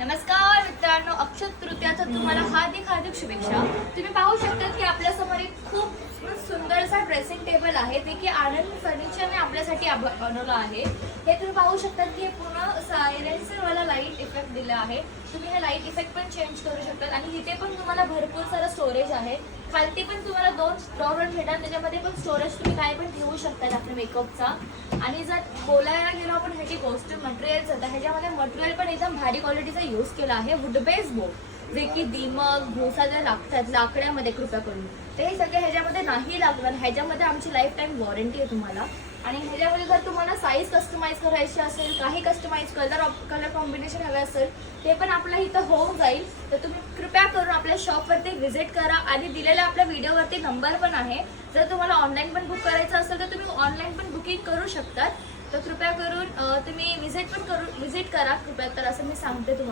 नमस्कार मित्रांनो, अक्षय तृतीयाचा तुम्हाला हार्दिक हार्दिक शुभेच्छा। तुम्ही पाहू शकता की आपल्यासमोर एक खूप सुंदरसा ड्रेसिंग टेबल आहे, ते की आनंद फर्निचरने आपल्यासाठी बनवलं आहे। हे तुम्ही पाहू शकता की हे पूर्ण सायलेन्सर वाला लाईट इफेक्ट दिला आहे। तुम्ही हे लाईट इफेक्ट पण चेंज करू शकता आणि इथे पण तुम्हाला भरपूर सारा स्टोरेज आहे। खालती पण तुम्हाला 2 ड्रॉवर भेटतात, त्याच्यामध्ये पण स्टोरेज तुम्ही काय पण ठेवू शकता आपल्या मेकअपचा। आणि जर बोलायला गेलो आपण ह्याची गोष्ट मटेरियलच होता, ह्याच्यामध्ये मटेरियल पण एकदम भारी क्वालिटीचा यूज केला आहे। वुड बेस बोर्ड जे की दिमक भुसा जे लागतात लाकड्यामध्ये कृपया करून ते सगळे ह्याच्यामध्ये नाही लागणार। ह्याच्यामध्ये आमची लाईफ टाईम वॉरंटी आहे तुम्हाला। आणि ह्याच्यामध्ये जर तुम्हाला साईज कस्टमाइज करायची असेल, काही कस्टमाइज कलर कॉम्बिनेशन हवे असेल, ते पण आपल्या इथं होऊन जाईल। तर तुम्ही कृपया करून आपल्या शॉपवरती व्हिजिट करा आणि दिलेल्या आपल्या व्हिडिओवरती नंबर पण आहे। जर तुम्हाला ऑनलाईन पण बुक करायचं असेल तर तुम्ही ऑनलाईन पण बुकिंग करू शकतात। तर कृपया करून तुम्ही व्हिजिट करा कृपया, तर असं मी सांगते तुम्हाला।